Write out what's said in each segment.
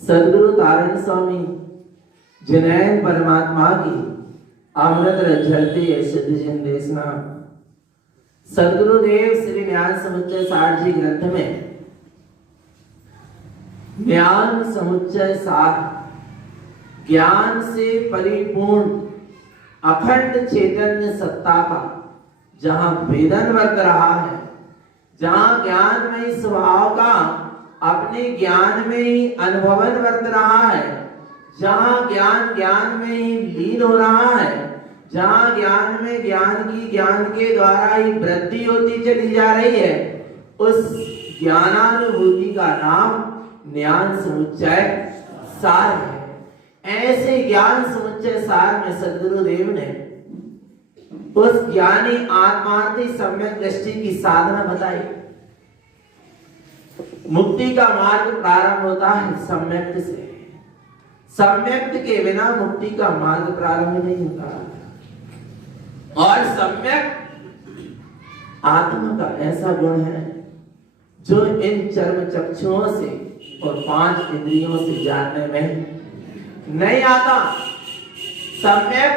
सदगुरु तारण स्वामी जिनैन परमात्मा की अमृत झरती सिद्ध जन देशना सदगुरुदेव श्री ज्ञान समुच्चय सार जी ग्रंथ में ज्ञान समुच्चय सार ज्ञान से परिपूर्ण अखंड चैतन्य सत्ता का जहां वेदन वर्त रहा है, जहां ज्ञानमय स्वभाव का अपने ज्ञान में ही अनुभवन वर्त रहा है, जहां ज्ञान में ही लीन हो रहा है, जहां ज्ञान में ज्ञान के द्वारा ही वृद्धि होती चली जा रही है, उस ज्ञानानुभूति का नाम ज्ञान समुच्चय सार है। ऐसे ज्ञान समुच्चय सार में सद्गुरुदेव ने उस ज्ञानी आत्मार्थी सम्यक दृष्टि की साधना बताई। मुक्ति का मार्ग प्रारंभ होता है सम्यक्त से, सम्यक्त के बिना मुक्ति का मार्ग प्रारंभ नहीं होता। और सम्यक आत्मा का ऐसा गुण है जो इन चर्म चक्षुओं से और 5 इंद्रियों से जानने में नहीं आता। सम्यक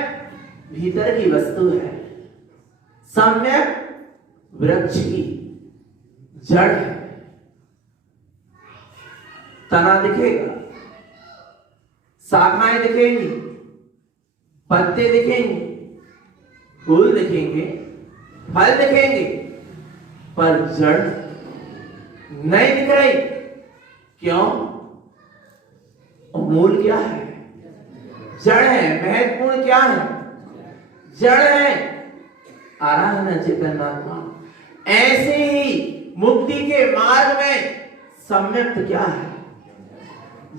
भीतर की वस्तु है, सम्यक वृक्ष की जड़ है। तना दिखेगा, शाखाएं दिखेंगी, पत्ते दिखेंगे, फूल दिखेंगे, फल दिखेंगे, पर जड़ नहीं दिख रही। क्यों? मूल क्या है? जड़ है। महत्वपूर्ण क्या है? जड़ है। आराधना चेतन आत्मा। ऐसे ही मुक्ति के मार्ग में सम्यक्त क्या है?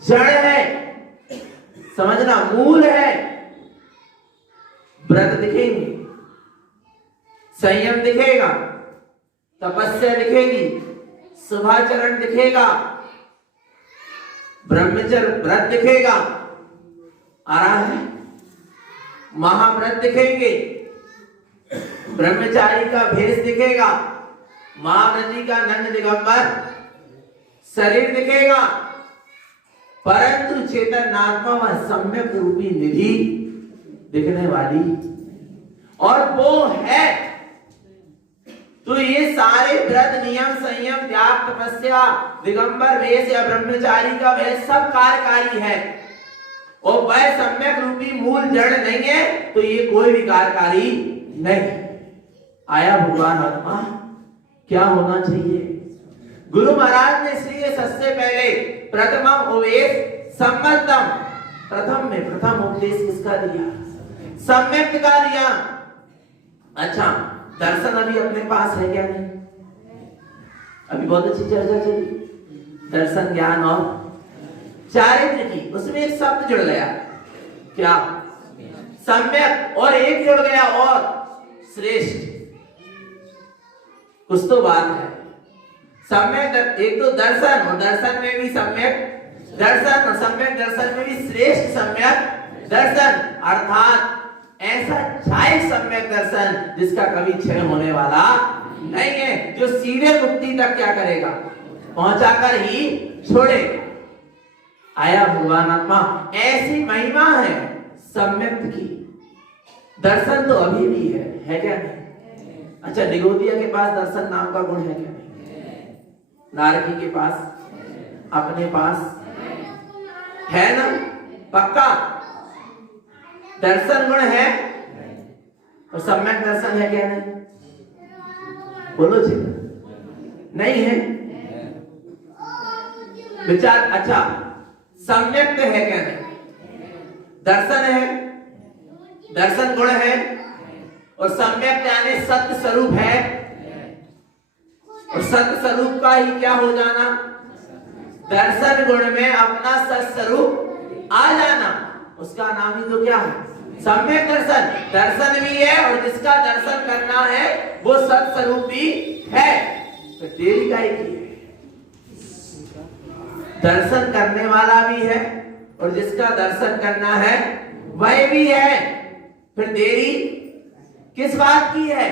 जड़ है। समझना, मूल है। व्रत दिखेंगे, संयम दिखेगा, तपस्या दिखेगी, शुभाचरण दिखेगा, ब्रह्मचर्य व्रत दिखेगा, आ रहा है, महाव्रत दिखेंगे, ब्रह्मचारी का भेष दिखेगा, महाव्रती का नंद दिगंबर शरीर दिखेगा, परंतु चेतन आत्मा व सम्यक रूपी निधि दिखने वाली, और वो है तो ये सारे व्रत, नियम, संयम, त्याग, तपस्या, दिगंबर वेश या ब्रह्मचारी का वह सब कार्यकारी है, और वह सम्यक रूपी मूल जड़ नहीं है, तो ये कोई भी कार्यकारी नहीं। आया भगवान आत्मा, क्या होना चाहिए? गुरु महाराज ने इसलिए सबसे पहले प्रथमम उपदेश सम्मतम, प्रथम उपदेश किसका दिया? सम्यक का दिया। अच्छा, दर्शन अभी अपने पास है क्या? नहीं। अभी बहुत अच्छी चर्चा चली, दर्शन, ज्ञान और चारित्र की। उसमें एक शब्द जुड़ गया, क्या? सम्यक, और एक जुड़ गया और श्रेष्ठ। कुछ तो बात है। सम्यक, एक तो दर्शन, और दर्शन में भी सम्यक दर्शन, और सम्यक दर्शन में भी श्रेष्ठ सम्यक दर्शन, अर्थात ऐसा छाय सम्यक दर्शन जिसका कभी क्षय होने वाला नहीं है, जो सीधे मुक्ति तक क्या करेगा? पहुंचाकर ही छोड़ेगा। आया भगवान आत्मा, ऐसी महिमा है सम्यक की। दर्शन तो अभी भी है क्या नहीं? अच्छा, निगोदिया के पास दर्शन नाम का गुण है क्या नहीं? नारकी के पास, अपने पास है ना? पक्का दर्शन गुण है, और सम्यक दर्शन है क्या नहीं? बोलो जी, नहीं है विचार। अच्छा, सम्यक है क्या नहीं? दर्शन है, दर्शन गुण है, और सम्यक यानी सत्य स्वरूप है, और सत्य स्वरूप का ही क्या हो जाना? दर्शन गुण में अपना सत्य स्वरूप आ जाना, उसका नाम ही तो क्या है? सम्यक दर्शन। दर्शन भी है, और जिसका दर्शन करना है वो सत्य स्वरूप भी है। तो देरी काहे की है? दर्शन करने वाला भी है, और जिसका दर्शन करना है वह भी है, फिर देरी किस बात की है?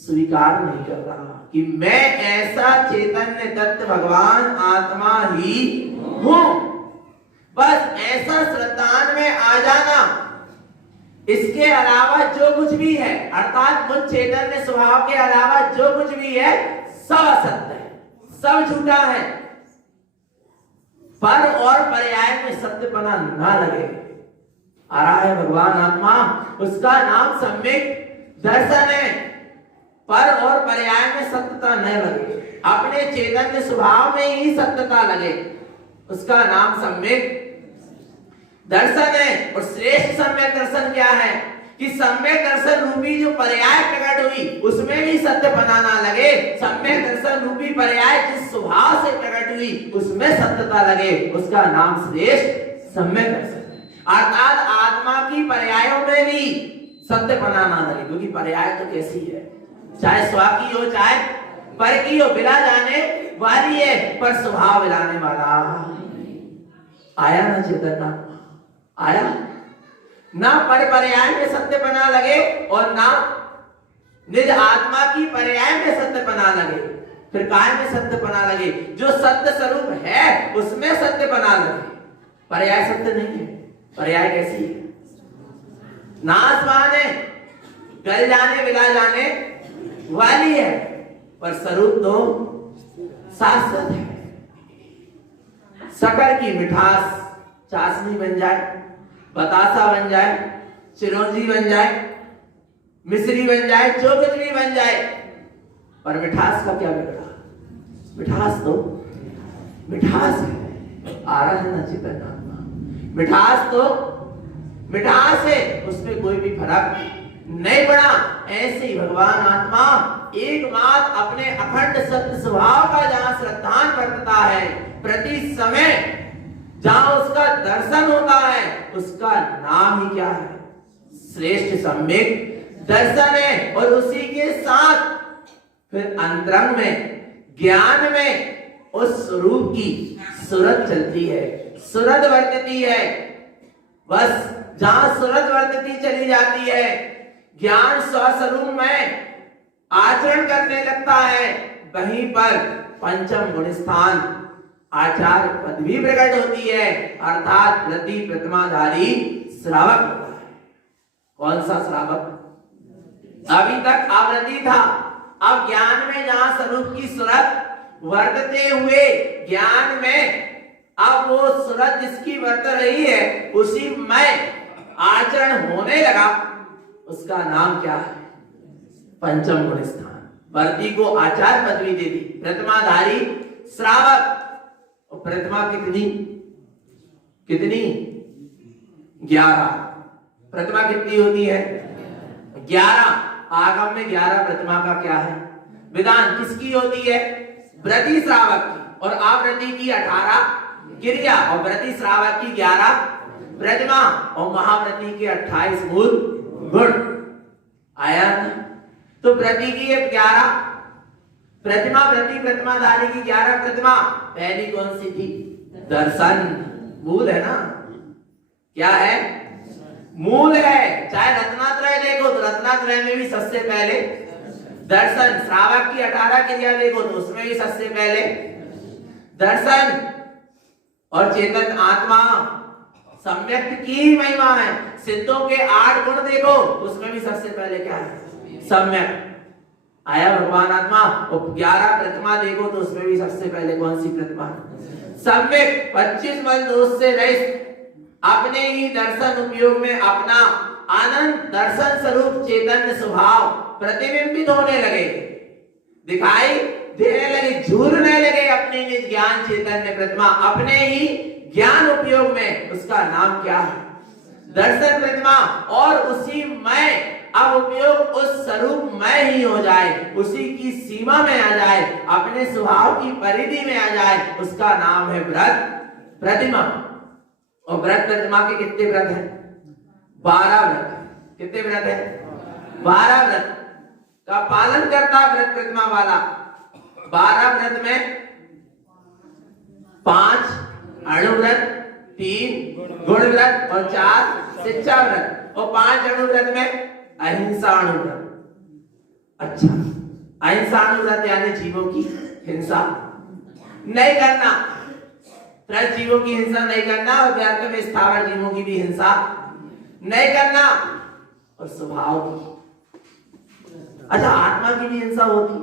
स्वीकार नहीं कर रहा कि मैं ऐसा चैतन्य तत्व भगवान आत्मा ही हूं। बस ऐसा श्रद्धान में आ जाना, इसके अलावा जो कुछ भी है, अर्थात मुझ चैतन्य स्वभाव के अलावा जो कुछ भी है सब असत्य है, सब झूठा है। पर और पर्याय में सत्यपना ना लगे। आ रहा है भगवान आत्मा, उसका नाम सम्यक दर्शन है। पर और पर्याय में सत्यता न लगे, अपने चैतन्य स्वभाव में ही सत्यता लगे, उसका नाम सम्यक दर्शन है। और श्रेष्ठ सम्यक दर्शन क्या है? कि सम्यक दर्शन रूपी जो पर्याय प्रकट हुई उसमें भी सत्य बनाना लगे। सम्यक दर्शन रूपी पर्याय जिस स्वभाव से प्रकट हुई उसमें सत्यता लगे, उसका नाम श्रेष्ठ सम्यक दर्शन है। अर्थात आत्मा की पर्यायों में भी सत्य बनाना लगे, क्योंकि पर्याय तो कैसी है, चाहे स्व की हो चाहे पर की हो, बिला जाने वाली है, पर स्वभाव बिलाने वाला। आया ना चेतन? आया ना? पर पर्याय में सत्य बना लगे, और ना निज आत्मा की पर्याय में सत्य बना लगे, फिर काय में सत्य बना लगे? जो सत्य स्वरूप है उसमें सत्य बना लगे। पर्याय सत्य नहीं है। पर्याय कैसी है? नाशवान है, गल जाने बिला जाने वाली है, पर स्वरूप तो शाश्वत है। शक्कर की मिठास चाशनी बन जाए, बतासा बन जाए, चिरौंजी बन जाए, मिश्री बन जाए, जो कुछ भी बन जाए, पर मिठास का क्या बिगड़ा? मिठास तो मिठास है। आ रहा है ना चेतन आत्मा? मिठास तो मिठास है, उसमें कोई भी फर्क नहीं पड़ा। ऐसे ही भगवान आत्मा एकमात्र अपने अखंड सत्य स्वभाव का जहां श्रद्धान बरतता है, प्रति समय जहां उसका दर्शन होता है, उसका नाम ही क्या है? श्रेष्ठ सम्यक दर्शन है। और उसी के साथ फिर अंतरंग में, ज्ञान में उस स्वरूप की सूरत चलती है, सूरत वर्तती है। बस जहां सूरत वर्तती चली जाती है, ज्ञान स्वस्वरूप में आचरण करने लगता है, वहीं पर पंचम गुण स्थान आचार पद भी प्रकट होती है, अर्थात प्रति प्रतिमाधारी श्रावक होता है। कौन सा श्रावक? अभी तक आवृत्ति था, अब ज्ञान में जहां स्वरूप की सूरत वर्तते हुए ज्ञान में अब वो सूरत जिसकी वर्त रही है उसी में आचरण होने लगा, उसका नाम क्या है? पंचम गुण स्थान। वर्ती को आचार्य पदवी दे दी, प्रतिमाधारी श्रावक। और प्रतिमा कितनी कितनी 11। प्रतिमा कितनी होती है? 11। आगम में 11 प्रतिमा का क्या है विधान? किसकी होती है? व्रती श्रावक की। और आवृत्ति की 18 क्रिया और व्रती श्रावक की 11 प्रतिमा और महाव्रती के 28 मूल गुण। आया ना? तो व्रती की 11 प्रतिमा, व्रती प्रतिमाधारी की 11 प्रतिमा। पहली कौन सी थी? दर्शन। मूल है ना? क्या है? मूल है। चाहे रत्नात्रय देखो तो रत्नात्रय में भी सबसे पहले दर्शन। श्रावक की 18 क्रिया देखो तो उसमें भी सबसे पहले दर्शन। और चेतन आत्मा सम्यक्त की महिमा है। सिद्धों के 8 गुण देखो उसमें भी सबसे पहले क्या है? सम्यक। आया भगवान आत्मा। और 11 प्रतिमा देखो तो उसमें भी सबसे पहले कौन सी प्रतिमा? सम्यक। 25 मल दोष से रहित अपने ही दर्शन उपयोग में अपना आनंद दर्शन स्वरूप चैतन्य स्वभाव प्रतिबिंबित होने लगे, दिखाई देने लगे, झूरने लगे अपने निज ज्ञान चैतन्य प्रतिमा अपने ही ज्ञान उपयोग में। उसका नाम क्या है? दर्शन प्रतिमा। और उसी में अब उपयोग उस स्वरूप में ही हो जाए, उसी की सीमा में आ जाए, अपने स्वभाव की परिधि में आ जाए, उसका नाम है व्रत प्रतिमा। और व्रत प्रतिमा के कितने व्रत हैं? 12 व्रत। कितने व्रत हैं? 12 व्रत का पालन करता व्रत प्रतिमा वाला। 12 व्रत में 5 अणुव्रत, 3 गुण व्रत और 4 शिक्षा व्रत। और 5 अणुव्रत में अहिंसा अणुव्रत। अच्छा, अहिंसा अणुव्रत यानी जीवों की हिंसा नहीं करना, त्रस्त जीवों की हिंसा नहीं करना और व्यर्थ में स्थावर जीवों की भी हिंसा नहीं करना। और स्वभाव की, अच्छा आत्मा की भी हिंसा होती है?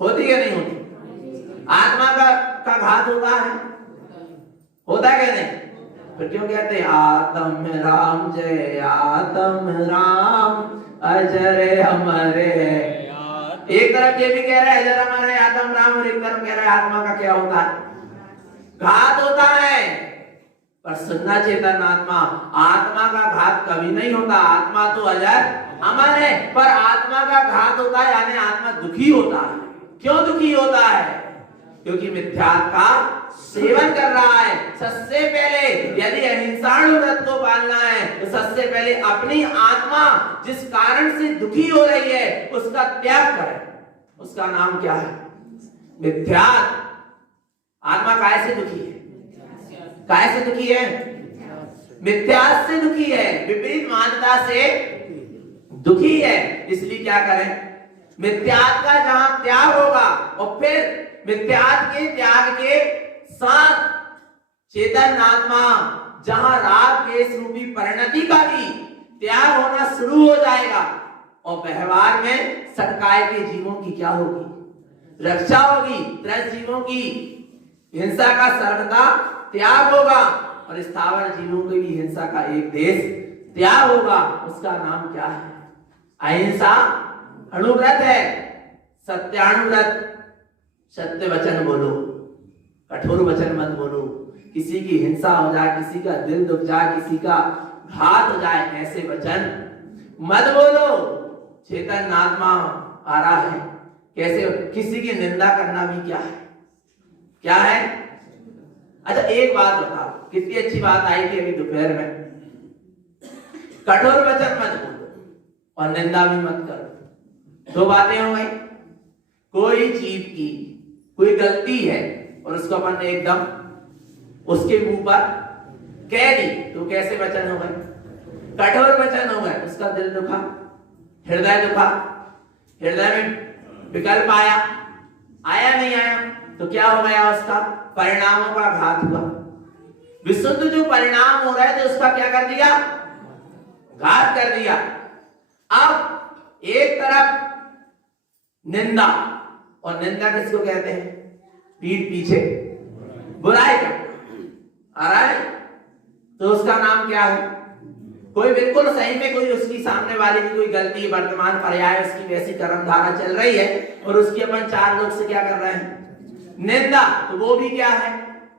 होती है नहीं होती? आत्मा का घात होता है? होता है क्या नहीं? फिर क्यों कहते हैं आत्म राम जय आत्म राम अजर हमारे। एक तरफ ये भी कह रहा है अजर हमारे आत्म राम, और एक तरफ कह रहा है आत्मा का क्या होता है? घात होता है। पर सुनना चेतन आत्मा, आत्मा का घात कभी नहीं होता। आत्मा तो अजर अमर है, पर आत्मा का घात होता है यानी आत्मा दुखी होता है। क्यों दुखी होता है? क्योंकि मिथ्यात्व का सेवन कर रहा है। सबसे पहले यदि अहिंसाणु व्रत को पालना है तो सबसे पहले अपनी आत्मा जिस कारण से दुखी हो रही है उसका त्याग करें। उसका नाम क्या है? मिथ्यात्व। आत्मा काहे से दुखी है? काहे से दुखी है? मिथ्यात्व से दुखी है, विपरीत मान्यता से दुखी है। इसलिए क्या करें? मिथ्यात्व का जहां त्याग होगा और फिर मिथ्यात्व के त्याग के साथ चेतन आत्मा जहां राग केश रूपी परिणति का भी त्याग होना शुरू हो जाएगा और व्यवहार में सटकाए के जीवों की क्या होगी? रक्षा होगी। त्रस्त जीवों की हिंसा का सर्वथा त्याग होगा और स्थावर जीवों की भी हिंसा का एक देश त्याग होगा। उसका नाम क्या है? अहिंसा अणुव्रत है। सत्याणुव्रत, सत्य वचन बोलो, कठोर वचन मत बोलो। किसी की हिंसा हो जाए, किसी का दिल दुख जाए, किसी का घात हो जाए, ऐसे वचन मत बोलो। चेतन आत्मा आ रहा है। कैसे? किसी की निंदा करना भी क्या है? क्या है? अच्छा एक बात बताओ, कितनी अच्छी बात आई थी अभी दोपहर में। कठोर वचन मत बोलो और निंदा भी मत करो। 2 बातें हो गई। कोई जीव की कोई गलती है और उसको अपन ने एकदम उसके मुंह पर कह दी तो कैसे वचन हो गए? कठोर वचन हो गए। उसका दिल दुखा, हृदय दुखा, हृदय में विकल्प आया नहीं आया? तो क्या हो गया? उसका परिणामों का घात हुआ। विशुद्ध जो परिणाम हो रहे थे उसका क्या कर दिया? घात कर दिया। अब एक तरफ निंदा, और निंदा किसको कहते हैं? पीठ पीछे बुराई का, आ रहा है, तो उसका नाम क्या है? कोई बिल्कुल सही में कोई उसकी सामने वाले की कोई गलती, वर्तमान पर्याय उसकी वैसी कर्मधारा चल रही है और उसकी अपन चार लोग से क्या कर रहे हैं? निंदा, तो वो भी क्या है?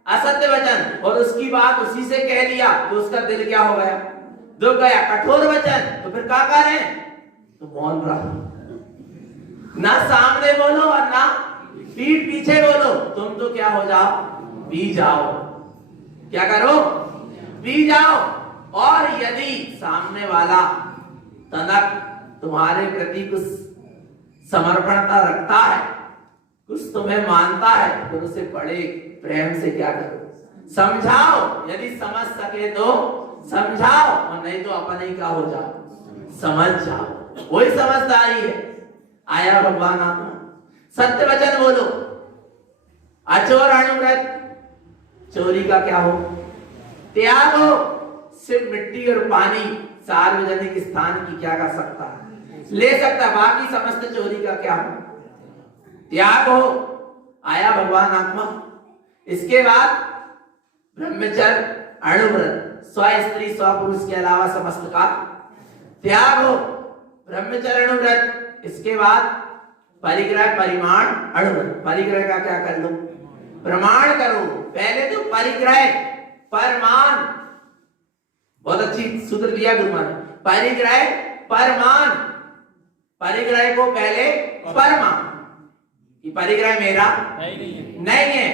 असत्य वचन। और उसकी बात उसी से कह लिया तो उसका दिल क्या हो गया? दुख गया। कठोर वचन, तो फिर क्या करें? तो मौन रहो, ना सामने बोलो और ना पीठ पीछे बोलो। तुम तो क्या हो जाओ? पी जाओ। क्या करो? पी जाओ। और यदि सामने वाला तनक तुम्हारे प्रति कुछ समर्पणता रखता है, कुछ तुम्हें मानता है, तो उसे बड़े प्रेम से क्या करो? समझाओ। यदि समझ सके तो समझाओ, और नहीं तो अपने ही क्या हो जाओ? समझ जाओ। वही समझदारी है। आया भगवान आत्मा। सत्य वचन बोलो। अचोर अनुव्रत, चोरी का क्या हो? त्याग हो। सिर्फ मिट्टी और पानी सार्वजनिक स्थान की क्या कर सकता है? ले सकता। बाकी समस्त चोरी का क्या हो? त्याग हो। आया भगवान आत्मा। इसके बाद ब्रह्मचर्य, अणुव्रत, स्व स्त्री स्व पुरुष के अलावा समस्त का त्याग हो। ब्रह्मचर्य, अणुव्रत। इसके बाद परिग्रह, परिमाण, अणुव्रत। परिग्रह का क्या कर लो? प्रमाण करो। पहले तो परिग्रह, परमान, बहुत अच्छी सूत्र दिया गुरुमान ने। परिग्रह, परमान। परिग्रह को पहले परमान, कि परिग्रह मेरा नहीं है।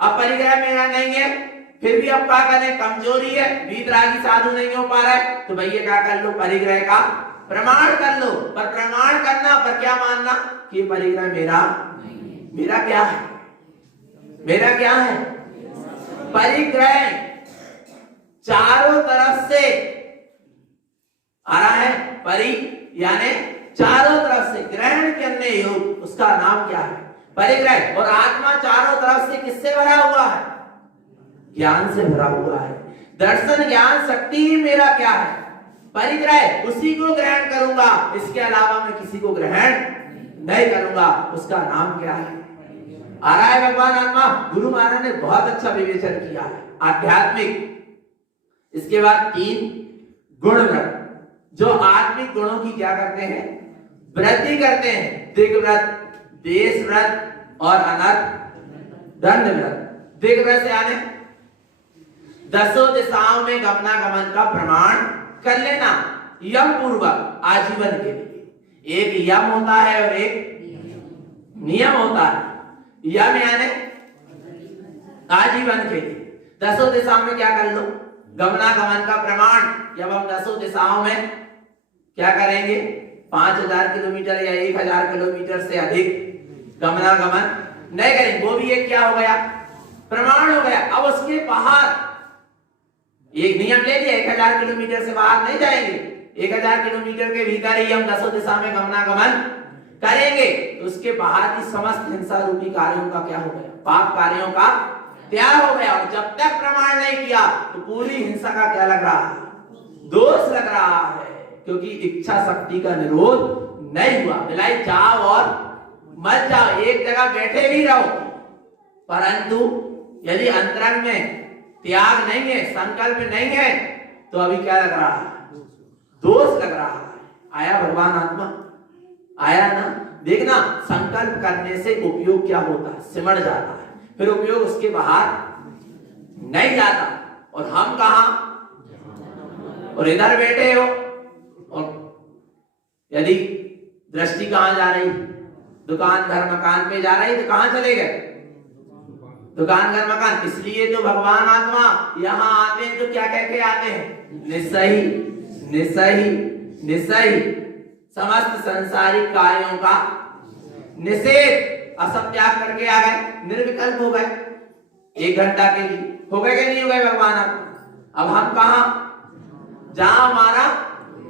अब परिग्रह मेरा नहीं है, फिर भी अब क्या करें? कमजोरी है, वीतरागी साधु नहीं हो पा रहा है, तो भैया क्या कर लो? परिग्रह का प्रमाण कर लो। पर प्रमाण करना, पर क्या मानना कि परिग्रह मेरा क्या है? मेरा क्या है? परिग्रह चारों तरफ से आ रहा है। परि यानी चारों तरफ से, ग्रहण करने योग, उसका नाम क्या है? परिग्रह। और आत्मा चारों तरफ से किससे भरा हुआ है? ज्ञान से भरा हुआ है। दर्शन, ज्ञान, शक्ति ही मेरा क्या है? परिग्रह। उसी को ग्रहण करूंगा, इसके अलावा मैं किसी को ग्रहण नहीं करूंगा। उसका नाम क्या है? आ रहा है भगवान आत्मा। गुरु महाराज ने बहुत अच्छा विवेचन किया है, आध्यात्मिक। इसके बाद 3 गुण व्रत, जो आत्मिक गुणों की क्या करते हैं? वृद्धि करते हैं। दिग्व्रत, देश व्रत और अनर्थ दंड व्रत। दिग्व्रत यानी 10 दिशाओं में गमनागमन का प्रमाण कर लेना, यम पूर्वक, आजीवन के लिए। एक यम होता है और एक नियम होता है। यम यानी आजीवन के लिए। 10 दिशाओं में क्या कर लो? गमनागमन का प्रमाण। जब हम 10 दिशाओं में क्या करेंगे? 5000 किलोमीटर या 1000 किलोमीटर से अधिक गमनागमन नहीं करेंगे। वो भी एक क्या हो गया? प्रमाण हो गया। अब उसके बाहर एक नियम ले लिया, 1000 किलोमीटर से बाहर नहीं जाएंगे। 1000 किलोमीटर के भीतर ही हम 10 दिशा में गमनागमन करेंगे। तो उसके बाहर की समस्त हिंसा रूपी कार्यों का क्या हो गया? पाप कार्यों का त्याग हो गया। और जब तक प्रमाण नहीं किया तो पूरी हिंसा का क्या लग रहा है? दोष लग रहा है, क्योंकि इच्छा शक्ति का निरोध नहीं हुआ। बिलाई जाओ और मत जाओ, एक जगह बैठे भी रहो, परंतु यदि अंतरंग में त्याग नहीं है, संकल्प नहीं है, तो अभी क्या लग रहा है? दोष लग रहा है। आया भगवान आत्मा? आया ना? देखना, संकल्प करने से उपयोग क्या होता है? सिमट जाता है, फिर उपयोग उसके बाहर नहीं जाता। और हम कहा? और इधर बैठे हो, और यदि दृष्टि कहां जा रही? दुकान घर मकान पे जा रही, तो कहां चले गए? दुकान घर मकान। इसलिए तो भगवान आत्मा यहां आते हैं तो क्या कह के आते हैं? निस्सही, निस्सही, निस्सही। समस्त संसारिक कार्यों का निषेध, असत त्याग करके आ गए, निर्विकल्प हो गए। 1 घंटा के लिए हो गए कि नहीं हो गए भगवान आत्मा? अब हम कहा? जहां हमारा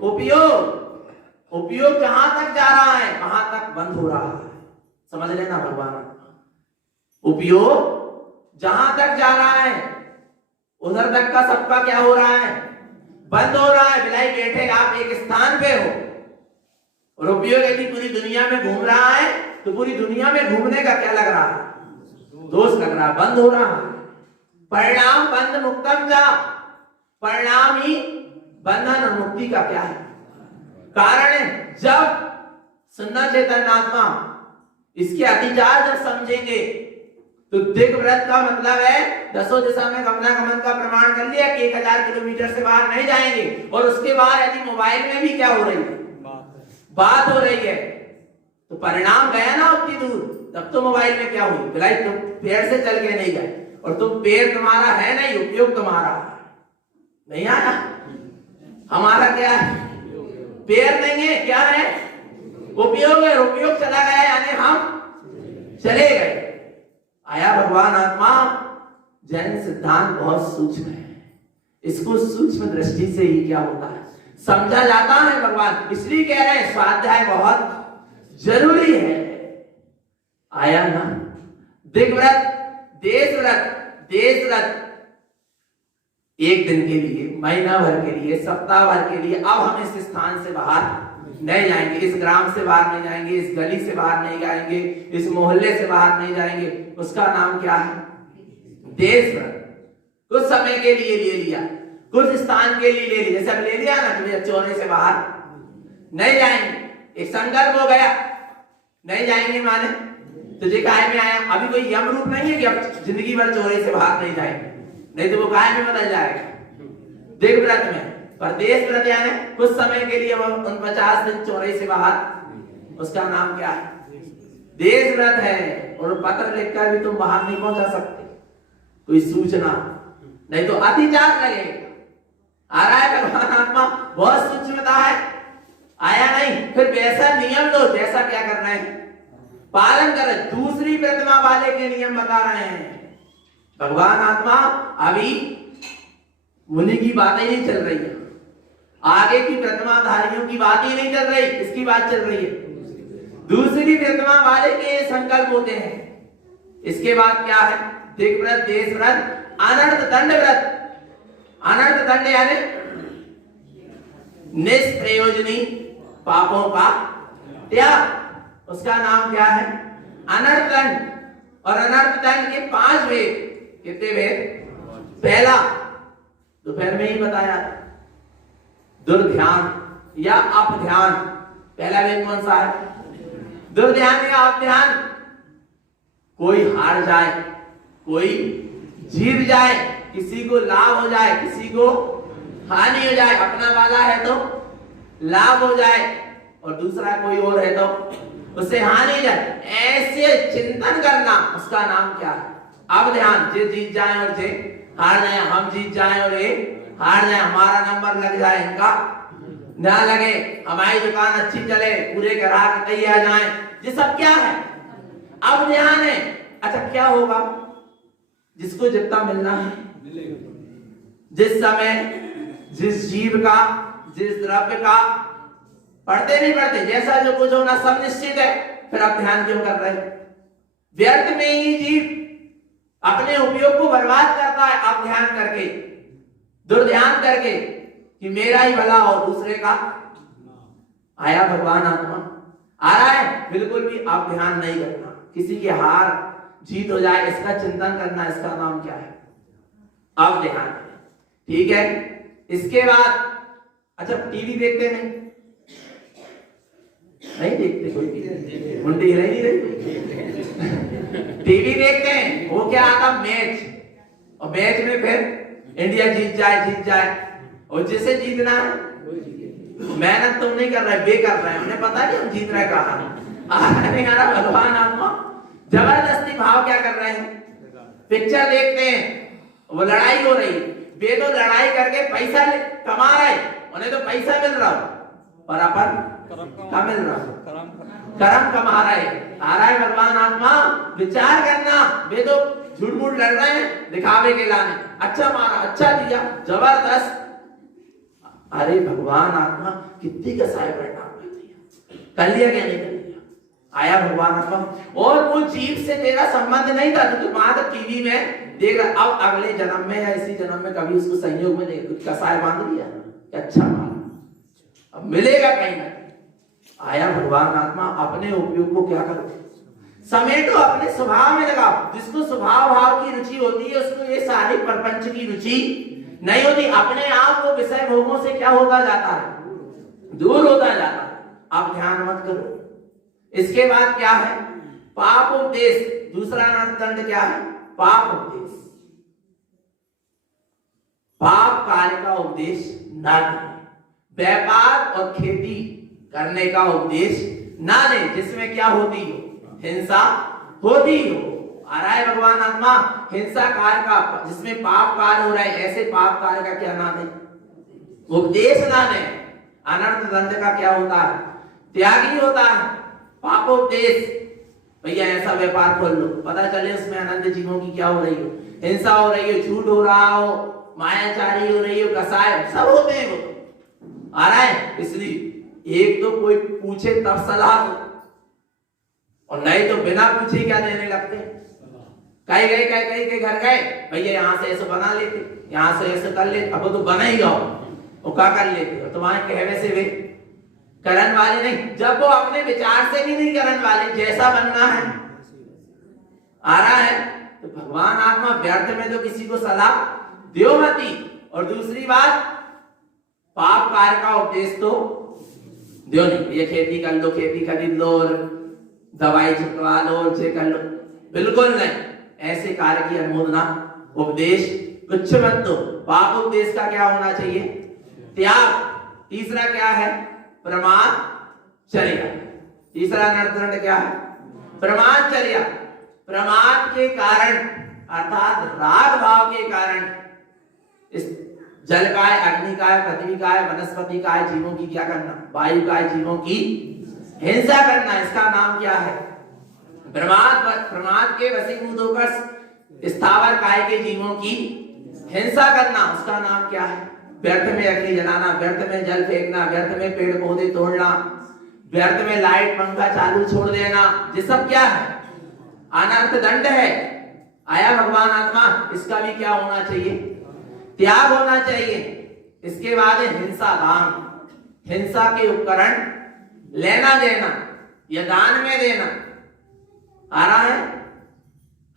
उपयोग जहां तक जा रहा है वहां तक बंद हो रहा है। समझ लेना भगवान, उपयोग जहां तक जा रहा है उधर तक का सबका क्या हो रहा है? बंद हो रहा है। बिलाई बैठे आप एक स्थान पे हो और उपयोग यदि पूरी दुनिया में घूम रहा है तो पूरी दुनिया में घूमने का क्या लग रहा है? दोष लग रहा है, बंद हो रहा है। परिणाम बंध मुक्तम जा, परिणाम ही बंधन और मुक्ति का क्या है? कारण है। जब सुनना चेतन आत्मा इसके अतिचार जब समझेंगे तो दिग्व्रत का मतलब है 10 दिशा में गमनागमन का प्रमाण कर लिया कि 1000 किलोमीटर से बाहर नहीं जाएंगे। और उसके बाद यदि मोबाइल में भी क्या हो रही है? बात हो रही है, तो परिणाम गया ना उतनी दूर। तब तो मोबाइल में क्या हुई? भलाई तुम पैर से चल के नहीं गए, और तुम पैर तुम्हारा है नहीं, उपयोग तुम्हारा नहीं आया। हमारा क्या है? पैर नहीं है, क्या है? उपयोग है। उपयोग चला गया यानी हम चले गए। आया भगवान आत्मा। जैन सिद्धांत बहुत सूक्ष्म है, इसको सूक्ष्म दृष्टि से ही क्या होता है समझा जाता है भगवान। इसलिए कह रहे हैं स्वाध्याय बहुत जरूरी है। आया ना? दिग्व्रत, देशव्रत, देशव्रत, एक दिन के लिए, महीना भर के लिए, सप्ताह भर के लिए अब हम इस स्थान से बाहर नहीं जाएंगे, इस ग्राम से बाहर नहीं जाएंगे, इस गली से बाहर नहीं जाएंगे, इस मोहल्ले से बाहर नहीं जाएंगे। उसका नाम क्या है? देशव्रत। कुछ समय के लिए ले लिया, कुछ स्थान के लिए ले लिया। जैसे अब ले लिया ना कि चौरे से बाहर नहीं जाएंगे, एक संकल्प हो गया नहीं जाएंगे माने तुझे काय में आया। अभी कोई यम रूप नहीं है कि अब जिंदगी भर चौरे से बाहर नहीं जाएंगे, नहीं तो वो काय में बदल जाएगा दिग्व्रत में। पर देशव्रत यानी कुछ समय के लिए 49 दिन चौरे से बाहर, उसका नाम क्या है? देशव्रत है। और पत्र लिखकर भी तुम बाहर नहीं पहुंचा सकते, कोई सूचना, नहीं तो अतिचार लगेगा। आ रहा है भगवान आत्मा, बहुत सूक्ष्मता है। आया नहीं? फिर वैसा नियम लो जैसा क्या कर रहे हैं पालन कर रहे। दूसरी प्रतिमा वाले के नियम बता रहे हैं भगवान आत्मा। अभी मुनि की बातें नहीं चल रही है, आगे की प्रतिमाधारियों की बात ही नहीं चल रही, इसकी बात चल रही है। दूसरी प्रतिमा वाले के संकल्प होते हैं। इसके बाद क्या है? दिग्व्रत, देशव्रत, अनर्थ दंड व्रत। अनर्थ दंड यानी निष्प्रयोजनी पापों का त्याग, उसका नाम क्या है? अनर्थ दंड। और अनर्थ दंड के 5 भेद। कितने भेद? पहला दोपहर में ही बताया, दुर्ध्यान या अपध्यान। पहला भेद कौन सा है? दुर्ध्यान या अपध्यान। कोई हार जाए, कोई जीत जाए, किसी को लाभ हो जाए, किसी को हानि हो जाए। अपना वाला है तो लाभ हो जाए और दूसरा कोई और है तो उससे हानि हो जाए। ऐसे चिंतन करना, उसका नाम क्या है? अपध्यान। जे जीत जाए और जे हार जाए, हम जीत जाए और ये हार जाए, हमारा नंबर लग जाए, इनका ना लगे, हमारी दुकान अच्छी चले, पूरे ग्राहक कहीं आ जाए, ये सब क्या है? अब ध्यान है। अच्छा, क्या होगा? जिसको जितना मिलना है, जिस समय, जिस जीव का, जिस द्रव्य का, पढ़ते नहीं पढ़ते, जैसा जो कुछ होना सब निश्चित है, फिर आप ध्यान क्यों कर रहे? व्यर्थ में ही जीव अपने उपयोग को बर्बाद करता है आप ध्यान करके, दुर्ध्यान करके कि मेरा ही भला हो, दूसरे का। आया भगवान आत्मा। आ रहा है? बिल्कुल भी आप ध्यान नहीं करना, किसी की हार जीत हो जाए इसका चिंतन करना, इसका नाम क्या है? अब ध्यान। ठीक है। इसके बाद अच्छा, टीवी देखते नहीं? नहीं देखते? कोई मुंडी हिलाई नहीं रही। टीवी देखते हैं, वो क्या आता? मैच। और मैच में फिर इंडिया जीत जाए, और जिसे जीतना है मेहनत तुम नहीं कर रहे, बे कर रहे हैं, उन्हें पता नहीं हम जीत रहे कहा नहीं आ रहा। भगवान आत्मा जबरदस्ती भाव क्या कर रहे हैं? पिक्चर देखते हैं, वो लड़ाई हो रही, वे तो लड़ाई करके पैसा कमा रहे, उन्हें तो पैसा मिल रहा हो, पर अपन क्या मिल रहा? कर्म कमा रहे। आ रहा है भगवान आत्मा। विचार करना, वे तो झूठ मूठ लड़ रहे हैं दिखावे के लाने, अच्छा मारा, अच्छा दिया, जबरदस्त। अरे भगवान आत्मा कितनी कसाई परिणाम कर लिया, क्या नहीं कर लिया? आया भगवान आत्मा। और वो जीव से तेरा संबंध नहीं था, तो वहां तक टीवी में देख रहा, अब अगले जन्म में या इसी जन्म में कभी उसको संयोग में देख कसाई बांध लिया, अच्छा मारा, अब मिलेगा कहीं ना। आया भगवान आत्मा अपने उपयोग को क्या करो, समेटो, अपने स्वभाव में लगाओ। जिसको स्वभाव भाव की रुचि होती है उसको ये सारी प्रपंच की रुचि नहीं होती। अपने आप वो विषय भोगों से क्या होता जाता है, दूर होता जाता है। आप ध्यान मत करो। इसके बाद क्या है, पाप उपदेश। दूसरा नरदंड क्या है, पाप उपदेश। पाप कार्य का उपदेश ना दें, व्यापार और खेती करने का उपदेश ना दें जिसमें क्या होती हो, हिंसा होती हो। आ रहा है भगवान आत्मा, हिंसा कार्य का, जिसमें पाप कार्य हो रहा है, ऐसे पाप कार्य का क्या ना दें, उपदेश ना दें। अनर्थ दंड का क्या होता है, त्यागी होता है। पापोपदेश, भैया ऐसा व्यापार खोल लो, पता चले उसमें अनंत जीवों की क्या हो रही हो, हिंसा हो रही हो, झूठ हो रहा हो, मायाचारी हो रही हो, कसाय, सब होते हैं वो। आ रहा है, इसलिए एक तो कोई पूछे तब सलाह दो, और नहीं तो बिना पूछे क्या देने लगते। कई के घर गए, भैया यहाँ से ऐसे बना लेते, यहाँ से ऐसे कर लेते, अब तो बना ही जाओ, वो क्या कर लेते हो, तुम्हारे कहवे से वे करण वाले नहीं। जब वो अपने विचार से भी नहीं करण वाले, जैसा बनना है। आ रहा है, तो भगवान आत्मा व्यर्थ में तो किसी को सलाह दियो मती। और दूसरी बात, पाप कार्य का उपदेश तो दियो नहीं। ये खेती कर लो, खेती खरीद लो, दवाई छिटवा लो, उनसे कर लो, बिल्कुल नहीं। ऐसे कार्य की अनुमोदना, उपदेश कुछ मत दो। पाप उपदेश का क्या होना चाहिए, त्याग। तीसरा क्या है, प्रमादचर्या। तीसरा नरदंड क्या है, प्रमादचर्या। प्रमाद के कारण अर्थात राग भाव के कारण इस जल काय, अग्नि काय, पृथ्वी काय, वनस्पति काय, जीवों की क्या करना, वायु काय, जीवों की हिंसा करना, इसका नाम क्या है, प्रमाद। प्रमाद के वशीभूत होकर स्थावर काय के जीवों की हिंसा करना, उसका नाम क्या है, व्यर्थ में अग्नि जलाना, व्यर्थ में जल फेंकना, व्यर्थ में पेड़ पौधे तोड़ना, व्यर्थ में लाइट पंखा चालू छोड़ देना, ये सब क्या है, अनर्थ दंड है। आया भगवान आत्मा, इसका भी क्या होना चाहिए, त्याग होना चाहिए। इसके बाद हिंसा दान, हिंसा के उपकरण लेना देना या दान में देना। आ रहा है,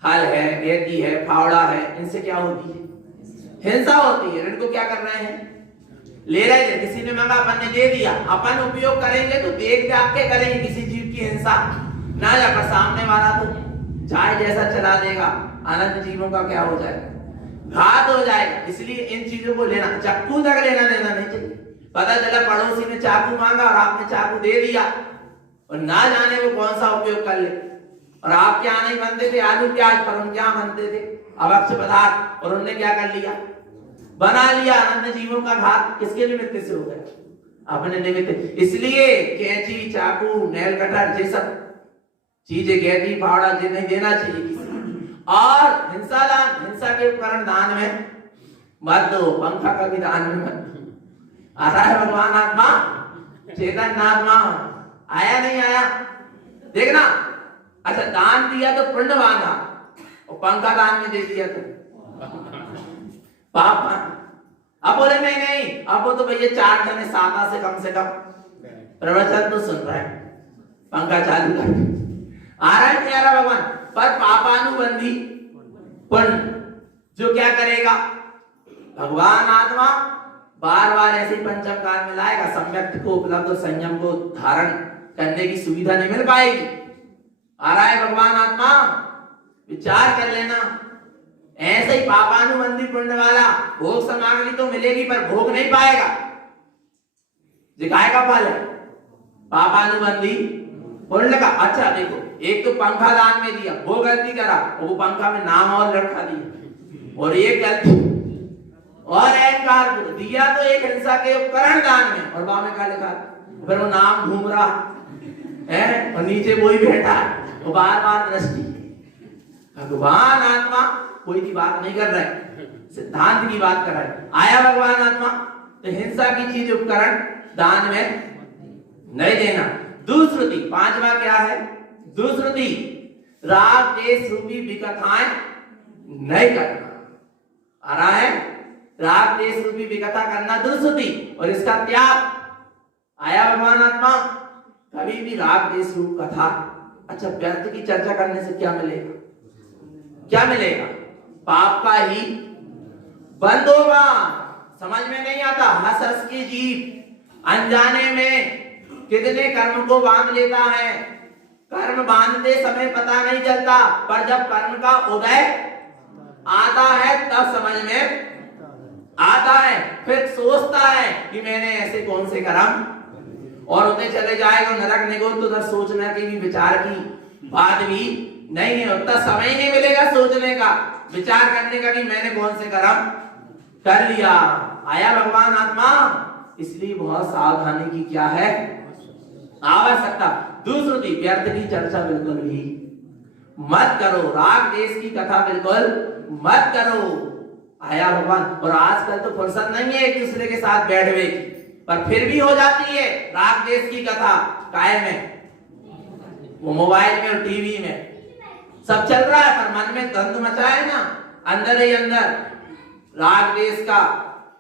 हल है, गेती है, फावड़ा है, इनसे क्या होती है, हिंसा होती है। इनको क्या कर रहे हैं, ले रहे थे, किसी ने मांगा, अपन ने दे दिया, अपन उपयोग करेंगे तो देख दाख के करेंगे, किसी जीव की हिंसा ना जाकर सामने वाला तो चाय जैसा चला देगा, अनंत जीवों का क्या हो जाएगा, घात हो जाएगा। इसलिए इन चीजों को लेना, चाकू तक लेना देना नहीं चाहिए। पता चला पड़ोसी ने चाकू मांगा और आपने चाकू दे दिया, और ना जाने वो कौन सा उपयोग कर ले। और आप क्या नहीं बनते थे आलू प्याज, पर उन क्या बनते थे अभक्ष्य पदार्थ, और उनने क्या कर लिया, बना लिया। अनंत जीवों का घात किसके निमित्त से हो गया, अपने निमित्त। इसलिए कैंची, चाकू, नेल कटर, ये सब चीजें, गेती फावड़ा, ये नहीं देना चाहिए किसी। और हिंसा दान, हिंसा के उपकरण दान में मत दो, पंखा का भी दान में मत दो। आ रहा है भगवान आत्मा, चेतन आत्मा आया नहीं आया, देखना। अच्छा, दान दिया तो पुण्य बांधा, और पंखा दान में दे दिया तो पाप। अब बोले नहीं नहीं, अब वो तो भैया 4 जने सादा से कम प्रवचन तो सुन रहे हैं, पंखा चालू कर। आ रहा है प्यारा भगवान, पर पापानुबंधी पुण्य जो क्या करेगा, भगवान आत्मा बार बार ऐसे पंचम काल में लाएगा। सम्यक को उपलब्ध और संयम को धारण करने की सुविधा नहीं मिल पाएगी। आ रहा है भगवान आत्मा, विचार कर लेना। ऐसे ही पापानुबंधी पुण्य वाला भोग सामग्री तो मिलेगी पर भोग नहीं पाएगा, जिकाय का फल है पापानुबंधी पुण्य का। अच्छा देखो, एक तो पंखा दान में दिया, वो गलती करा, वो पंखा में नाम और लड़का दिया, और एक गलती और अहंकार दिया तो एक हिंसा के उपकरण दान में, और वहां में क्या लिखा, फिर वो नाम घूम रहा है और नीचे वही बैठा है, वो बार बार दृष्टि। भगवान आत्मा कोई की बात नहीं कर रहे, सिद्धांत की बात कर रहे हैं। आया भगवान आत्मा, तो हिंसा की चीज उपकरण दान में नहीं देना। दुष्कृति, 5वां क्या है, दुष्कृति, राग देश रूपी विकथाएं नहीं करना। आ रहा है, राग देश रूपी विकथा करना दुष्कृति, और इसका त्याग। आया भगवान आत्मा, कभी भी राग देश रूप कथा। अच्छा, व्यर्थ की चर्चा करने से क्या मिलेगा? क्या मिलेगा? पाप का ही बंद होगा। समझ में नहीं आता, हंस हंस की जीव अनजाने में कितने कर्म को बांध लेता है। कर्म बांधते समय पता नहीं चलता, पर जब कर्म का उदय आता है तब समझ में आता है। फिर सोचता है कि मैंने ऐसे कौन से कर्म, और होते चले जाएगा नरक निगोद। तो उधर सोचना की भी, विचार की बात भी नहीं है, उतना समय ही नहीं मिलेगा सोचने का, विचार करने का कि मैंने कौन से कर्म कर लिया। आया भगवान आत्मा, इसलिए बहुत सावधानी की क्या है आवश्यकता। दूसरी, व्यर्थ की चर्चा बिल्कुल भी मत करो, राग देश की कथा बिल्कुल मत करो। आया भगवान। और आजकल तो फुर्सत नहीं है एक दूसरे के साथ बैठने की, पर फिर भी हो जाती है राग देश की कथा। काय में, वो मोबाइल में और टीवी में सब चल रहा है, पर मन में द्वंद मचा है ना, अंदर ही अंदर राग देश का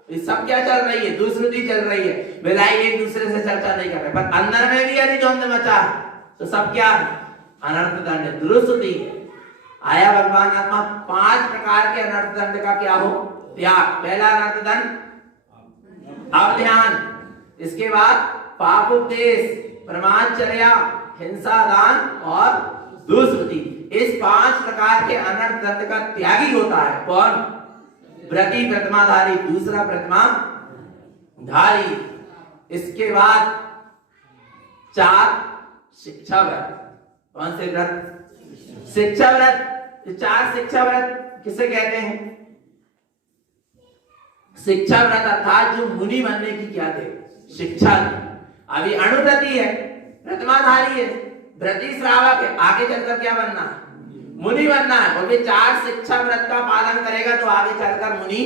ये सब क्या चल रही है, दूसरी चल रही है। बिलाई एक दूसरे से चर्चा नहीं कर रहे, पर अंदर में भी यदि द्वंद मचा है तो सब क्या है, अनर्थ दंड दुरुस्ती। आया भगवान आत्मा। 5 प्रकार के अनर्थ दंड का क्या हो, त्याग। पहला अनर्थ दंड अवध्यान, इसके बाद पापोपदेश, प्रमाणचर्या, हिंसा दान और दुष्कृति। इस 5 प्रकार के अनर्थ दंड का त्यागी होता है कौन? व्रती प्रतिमाधारी, दूसरा प्रतिमा धारी। इसके बाद 4 शिक्षा व्रत। कौन से व्रत? शिक्षा व्रत। 4 शिक्षा व्रत किसे कहते हैं? शिक्षा व्रत अर्थात जो मुनि बनने की क्या थे, शिक्षा दी। अभी अणुव्रती है, प्रतिमाधारी है, व्रती श्रावक है, आगे चलकर क्या बनना है? मुनि बनना है। और वे 4 शिक्षा व्रत का पालन करेगा तो आगे चलकर मुनि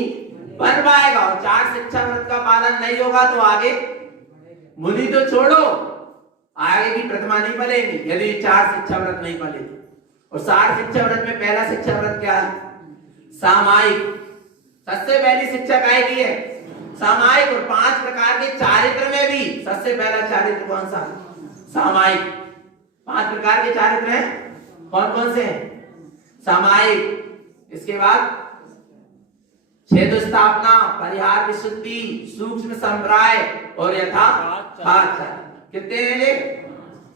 बन पाएगा, और 4 शिक्षा व्रत का पालन नहीं होगा तो आगे मुनि तो छोड़ो, आगे की प्रतिमा नहीं बनेगी यदि 4 शिक्षा व्रत नहीं बने। और 4 शिक्षा व्रत में पहला शिक्षा व्रत क्या है? सामायिक। सबसे पहली शिक्षा काय की है? सामायिक। और 5 प्रकार के चारित्र में भी सबसे पहला चारित्र कौन सा? सामायिक। 5 प्रकार के चारित्र हैं, कौन कौन से हैं? सामायिक। इसके बाद छेद स्थापना, परिहार विशुद्धि, सूक्ष्म संप्राय और यथार्थ। कितने हैं ये?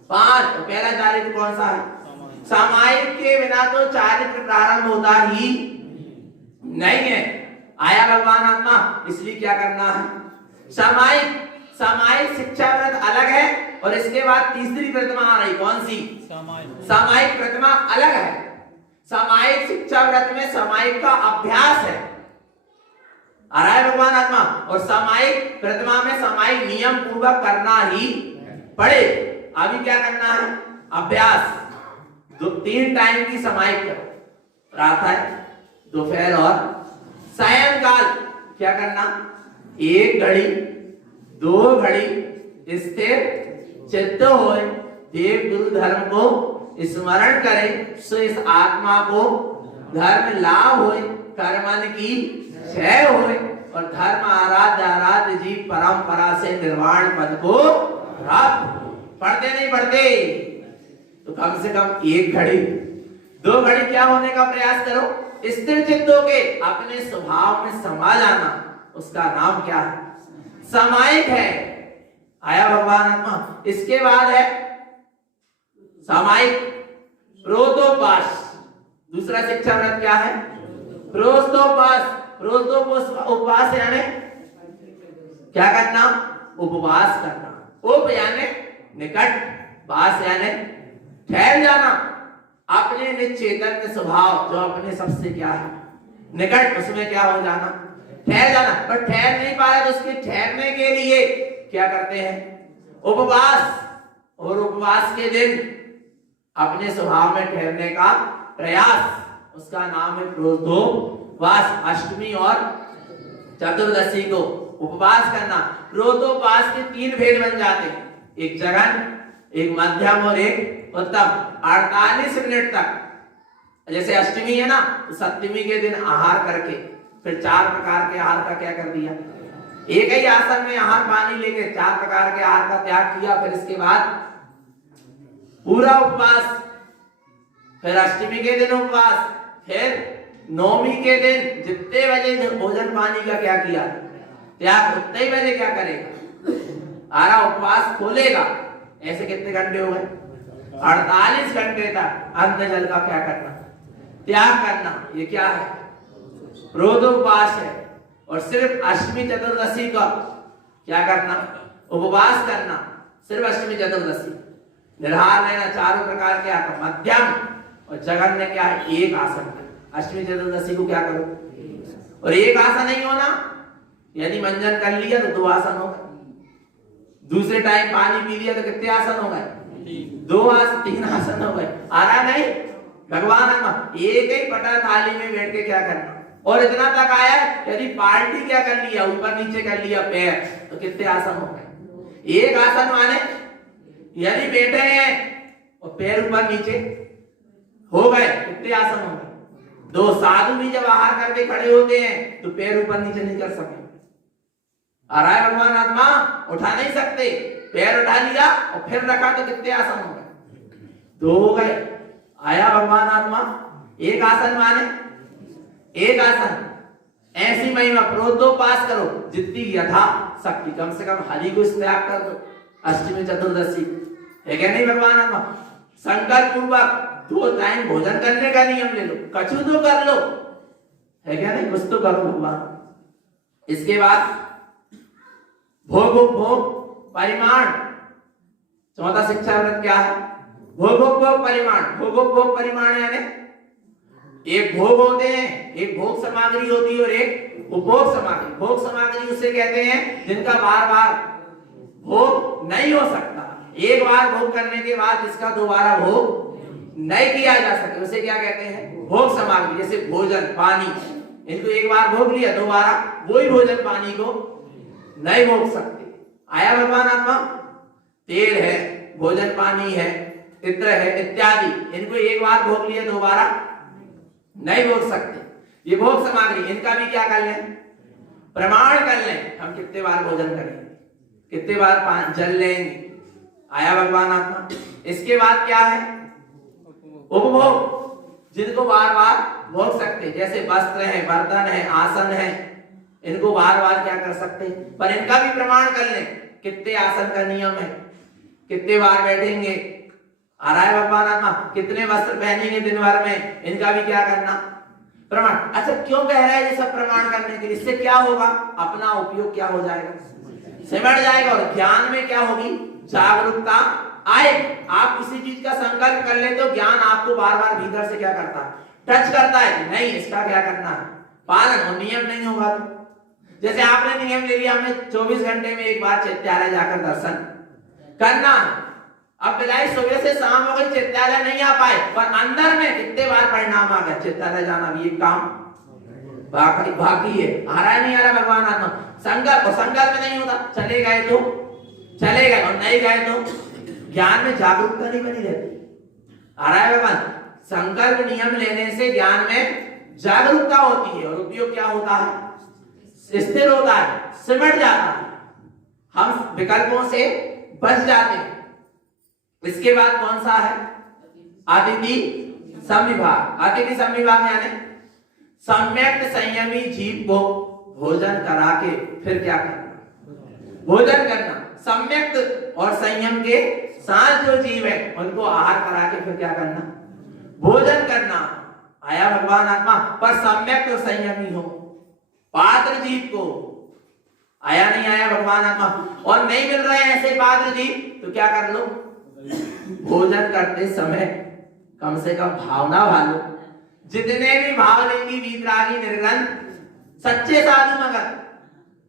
5। तो पहला चारित्र कौन सा है? सामायिक के बिना तो चारित्र प्रारंभ होता ही नहीं है। आया भगवान आत्मा। इसलिए क्या करना है? सामायिक शिक्षा व्रत अलग है, और इसके बाद तीसरी प्रतिमा आ रही, कौन सी? सामायिक प्रतिमा अलग है। सामायिक शिक्षा व्रत में सामायिक का अभ्यास है, आ रहा है भगवान आत्मा। और सामायिक प्रतिमा में सामायिक नियम पूर्वक करना ही पड़े। अभी क्या करना है? अभ्यास। 3 टाइम की सामायिक करो, प्रातः, दोपहर और सायंकाल। क्या करना? 1 घड़ी 2 घड़ी स्थिर चित्त होए, देव गुरु धर्म को स्मरण करे, सो इस आत्मा को धर्म लाभ होए, कर्मन की क्षय होए, और धर्म आराध्य जीव परंपरा से निर्वाण पद को प्राप्त। पढ़ते नहीं पढ़ते तो कम से कम 1 घड़ी 2 घड़ी क्या होने का प्रयास करो, स्थिर चित्त होके अपने स्वभाव में समा जाना। उसका नाम क्या है? सामायिक है। आया भगवान आत्मा। इसके बाद है सामायिक प्रोतोपास। दूसरा शिक्षा व्रत क्या है? प्रोतोपास। उपवास यानी क्या करना? उपवास करना। उप यानी निकट, वास यानी ठहर जाना। अपने निश्चेतन स्वभाव जो अपने सबसे क्या है निकट, उसमें क्या हो जाना? ठहर जाना। पर ठहर नहीं पा रहा तो उसके ठहरने के लिए क्या करते हैं? उपवास। और उपवास के दिन अपने स्वभाव में ठहरने का प्रयास, उसका नाम है प्रोतोपास। अष्टमी और चतुर्दशी को उपवास करना। प्रोतोपास के 3 भेद बन जाते हैं, एक जघन, एक मध्यम और एक उत्तम। 48 मिनट तक, जैसे अष्टमी है ना, तो सप्तमी के दिन आहार करके फिर 4 प्रकार के आहार का क्या कर दिया? एक ही आसन में आहार पानी लेके 4 प्रकार के आहार का त्याग किया। फिर इसके बाद पूरा उपवास, फिर अष्टमी के दिन उपवास, फिर नवमी के दिन जितने बजे भोजन पानी का क्या किया त्याग, उतने ही बजे क्या करेगा, आरा उपवास खोलेगा। ऐसे कितने घंटे हो गए, 48 घंटे तक अन्न जल का क्या करना, त्याग करना। ये क्या है, रोधोपवास है। और सिर्फ अष्टमी चतुर्दशी का क्या करना, उपवास करना, सिर्फ अष्टमी चतुर्दशी। निराहार लेना चारों प्रकार के आसन, मध्यम और जघन्य क्या है, एक आसन। अष्टमी चतुर्दशी को क्या करो, और एक आसन नहीं होना, यदि मंजन कर लिया तो 2 आसन हो गए, दूसरे टाइम पानी पी लिया तो कितने आसन हो गए, 2 आसन, 3 आसन हो गए। आ रहा नहीं, भगवान एक ही पटा थाली में बैठ के क्या करना। और इतना तक आया, यदि पार्टी क्या कर लिया, ऊपर नीचे कर लिया पैर, तो कितने आसन हो गए, एक आसन। माने यदि बैठे हैं और पैर ऊपर नीचे हो गए, कितने आसन हो गए, 2। साधु भी जब आहार करके खड़े होते हैं तो पैर ऊपर नीचे नहीं कर सकते। आ रहा है भगवान आत्मा, उठा नहीं सकते, पैर उठा लिया और फिर रखा तो कितने आसन हो गए, 2 हो गए। आया भगवान आत्मा, एक आसन माने एक आसन। ऐसी महिमा प्रोदोपास करो जितनी यथा शक्ति, कम से कम हरि को त्याग कर दो। अष्टमी चतुर्दशी है क्या नहीं भगवान आत्मा, संकल्प पूर्वक 2 टाइम भोजन करने का नियम ले लो, कछु तो कर लो, है क्या नहीं, कुछ तो करो भगवान। इसके बाद भोग उपभोग परिमाण, चौथा शिक्षा व्रत क्या है, भोग उपभोग परिमाण। भोग उपभोग परिमाण यानी एक भोग होते हैं, एक भोग सामग्री होती है और एक उपभोग सामग्री। भोग सामग्री उसे कहते हैं जिनका बार बार भोग नहीं हो सकता, एक बार भोग करने के बाद जिसका दोबारा भोग नहीं किया जा सके, उसे क्या कहते हैं, भोग सामग्री। जैसे भोजन पानी, इनको एक बार भोग लिया, दोबारा वही भोजन पानी को नहीं भोग सकते। आया भगवान आत्मा, तेल है, भोजन पानी है, इत्र है इत्यादि, इनको एक बार भोग लिया, दोबारा नहीं भोग सकते। ये भोग सामग्री, इनका भी क्या कर लें, प्रमाण कर लें, हम कितने बार भोजन करेंगे, कितने बार जल लेंगे। आया भगवान आत्मा। इसके बाद क्या है, उपभोग, जिनको बार बार भोग सकते, जैसे वस्त्र है, बर्तन है, आसन है, इनको बार बार क्या कर सकते, पर इनका भी प्रमाण कर लें, कितने आसन का नियम है, कितने बार बैठेंगे। आ रहा है भगवान आत्मा, कितने वस्त्र पहनेंगे दिन भर में, इनका भी क्या करना, प्रमाण। अच्छा क्यों कह रहा है ये सब प्रमाण करने के लिए, इससे क्या होगा, अपना उपयोग क्या हो जाएगा, सिमट जाएगा, और ज्ञान में क्या होगी, जागरूकता आए। आप किसी चीज का संकल्प कर लेते हो, ज्ञान आपको बार बार भीतर से क्या करता है, टच करता है, नहीं इसका क्या करना है, पालन। और नियम नहीं होगा तो, जैसे आपने नियम ले लिया, हमने 24 घंटे में एक बार चैत्यालय जाकर दर्शन करना। अब बिलाई सुबह से शाम हो गई, चैत्यालय नहीं आ पाए, पर अंदर में कितने बार परिणाम आ गया, चैत्यालय जाना भी एक काम बाकी है। आ रहा है नहीं आ रहा भगवान आत्मा, संकल्प, और संकल्प नहीं होता, चले गए तो चले गए, और नहीं गए तो ज्ञान में जागरूकता नहीं बनी रहती। आ रहा है भगवान, संकल्प नियम लेने से ज्ञान में जागरूकता होती है, और उपयोग क्या होता है, स्थिर होता है, सिमट जाता है, हम विकल्पों से बच जाते हैं। इसके बाद कौन सा है, अतिथि संविभाग। अतिथि संविभाग यानी सम्यक संयमी जीव को भोजन करा के फिर क्या करना, भोजन करना। सम्यक और संयम के साथ जो जीव है उनको आहार करा के फिर क्या करना, भोजन करना। आया भगवान आत्मा, पर सम्यक और संयमी हो, पात्र जीव को। आया नहीं आया भगवान आत्मा, और नहीं मिल रहे ऐसे पात्र जीव तो क्या कर लो, भोजन करते समय कम से कम भावना भालो। जितने भी भावलिंगी वीतरागी निर्गन सच्चे साधु मगर,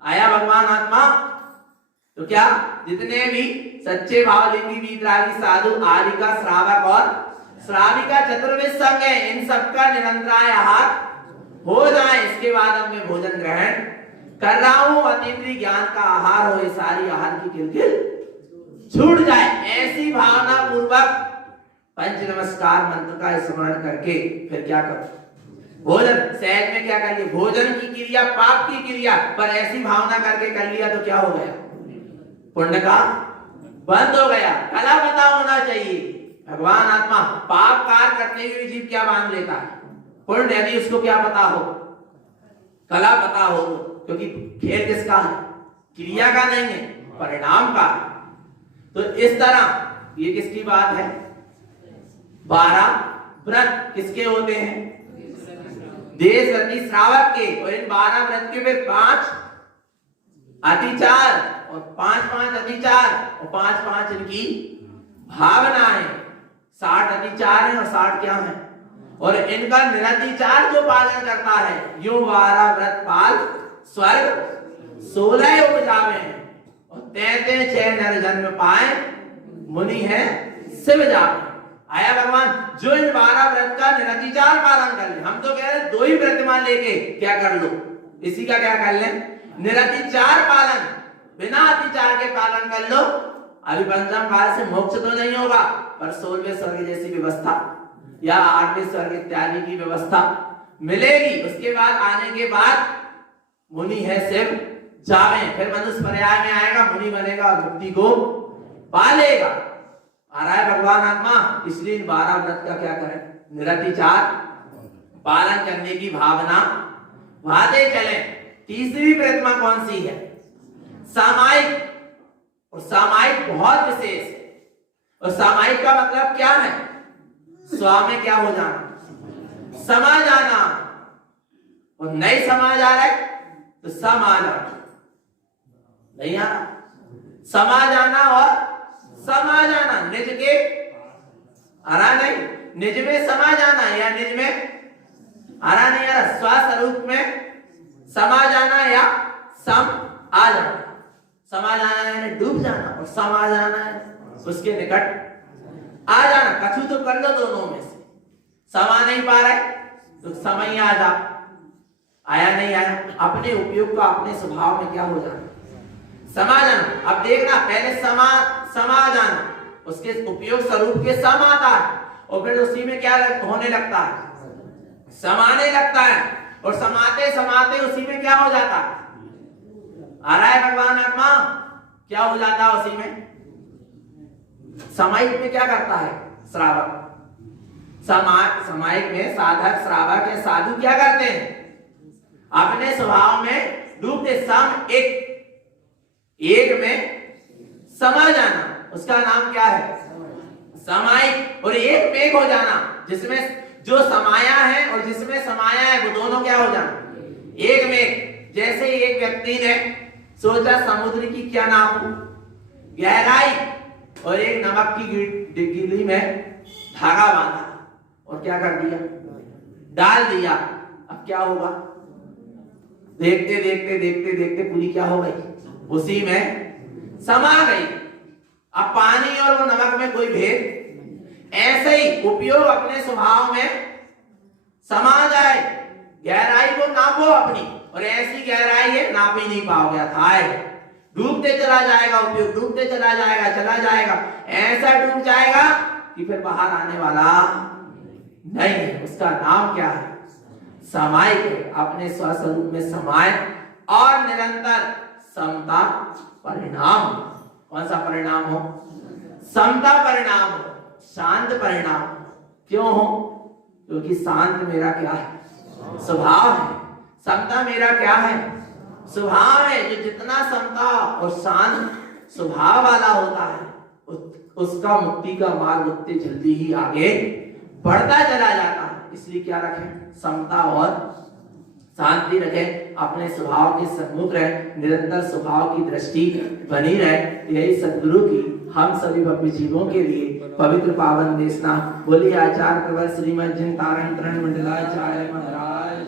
आया भगवान आत्मा, तो क्या जितने भी सच्चे भावलिंगी वीतरागी साधु आदि का श्रावक और श्राविका चतुर्विध संग है, इन सबका निरंतराय आहार हो जाए। इसके बाद अब मैं भोजन ग्रहण कर रहा हूं, अतीन्द्रिय ज्ञान का आहार हो, ये सारी आहार की किलकिल छूट जाए। ऐसी भावना पूर्वक पंच नमस्कार मंत्र का स्मरण करके फिर क्या करो, भोजन। सहज में क्या कर लिया, भोजन की क्रिया पाप की क्रिया, पर ऐसी भावना करके कर लिया तो क्या हो गया, पुण्य का बंद हो गया। कला पता होना चाहिए, भगवान आत्मा पाप कार्य करते हुए जीव क्या मान लेता है? पुण्य, यदि उसको क्या पता हो, कला पता हो, क्योंकि खेल किसका है? क्रिया का नहीं है, परिणाम का। तो इस तरह ये किसकी बात है? 12 व्रत किसके होते हैं? देशव्रती श्रावक के। और इन 12 व्रत के फिर 5 अतिचार और 5 अतिचार और 5 इनकी भावनाएं। 60 अतिचार है और 60 क्या है? और इनका निरतिचार जो पालन करता है, यो 12 व्रत पाल स्वर्ग 16 उपजावे हैं और 33 नर जन्म पाए मुनि है शिव जावे। आया भगवान जो इन 12 व्रत का निरतिचार पालन कर ले। हम तो कह रहे 2 ही व्रत मान लेके क्या कर लो, इसी का क्या कर ले? निरतिचार पालन, बिना अतिचार के पालन कर लो। अभी पंचम काल से मोक्ष तो नहीं होगा, पर 16वें स्वर्ग जैसी व्यवस्था या 8वें स्वर्ग इत्यादि की व्यवस्था मिलेगी। उसके बाद आने के बाद मुनि है शिव जावे, फिर मनुष्य पर्याय में आएगा, मुनि बनेगा और मुक्ति को पालेगा। आ रहा है भगवान आत्मा। इसलिए 12 व्रत का क्या करें? निरतिचार पालन करने की भावना वादे चले। तीसरी प्रतिमा कौन सी है? सामायिक। और सामायिक बहुत विशेष है। और सामायिक का मतलब क्या है? स्वा में क्या हो जाना? समा जाना। और नहीं समा जा रहा है तो समा जाना, नहीं आ रहा। समा जाना और समा जाना, निज के आ रहा नहीं, निज में समा जाना या निज में आ रहा नहीं आ रहा। स्वस्वरूप में समा जाना या सम आ जाना। समा जाना यानी डूब जाना और समा जाना है उसके निकट आ जाना। कछु तो कर लो दोनों में से। समा नहीं पा रहे तो समय आ जा, आया नहीं आया, अपने उपयोग का अपने स्वभाव में क्या हो जाना? समा जाना। अब देखना, पहले समा जाना, उसके उपयोग स्वरूप के सम आता है और फिर उसी में क्या होने लगता है? समाने लगता है। और समाते समाते उसी में क्या हो जाता है? आ रहा है भगवान आत्मा, क्या हो जाता है उसी में? सामायिक में क्या करता है श्रावक? सामायिक में साधक श्रावक या साधु क्या करते हैं? अपने स्वभाव में डूबते। सम एक में समा जाना, उसका नाम क्या है? सामायिक। और एक में हो जाना, जिसमें जो समाया है और जिसमें समाया है वो दोनों क्या हो जाना? एक में। जैसे एक व्यक्ति ने सोचा समुद्र की क्या नापू गहराई, और एक नमक की गिल्ली में धागा बांधा और क्या कर दिया? डाल दिया। अब क्या होगा? देखते देखते देखते देखते पूरी क्या हो गई? उसी में समा गई। अब पानी और वो नमक में कोई भेद। ऐसे ही उपयोग अपने स्वभाव में समा जाए। गहराई को नापो अपनी, और ऐसी गहराई है नाप ही नहीं पाओगे, अथाह डूबते चला जाएगा। उपयोग डूबते चला जाएगा, ऐसा डूब जाएगा कि फिर बाहर आने वाला नहीं है। उसका नाम क्या है? सामायिक है। अपने स्वस्वरूप में समाय और निरंतर समता परिणाम। कौन सा परिणाम हो? समता परिणाम हो, शांत परिणाम। क्यों हो? क्योंकि शांत मेरा क्या है? स्वभाव है। समता मेरा क्या है? स्वभाव है। जो जितना समता और शांत स्वभाव वाला होता है उसका मुक्ति का मार्ग उतने जल्दी ही आगे बढ़ता चला जाता है। इसलिए क्या रखें? समता और शांति रखें। अपने स्वभाव के सन्मुख रहे, निरंतर स्वभाव की दृष्टि बनी रहे। यही सद्गुरु की हम सभी भव्य जीवों के लिए पवित्र पावन देशना। बोलिए आचार्य प्रवर श्रीमद जिन तारण तरण मंडलाचार्य महाराज।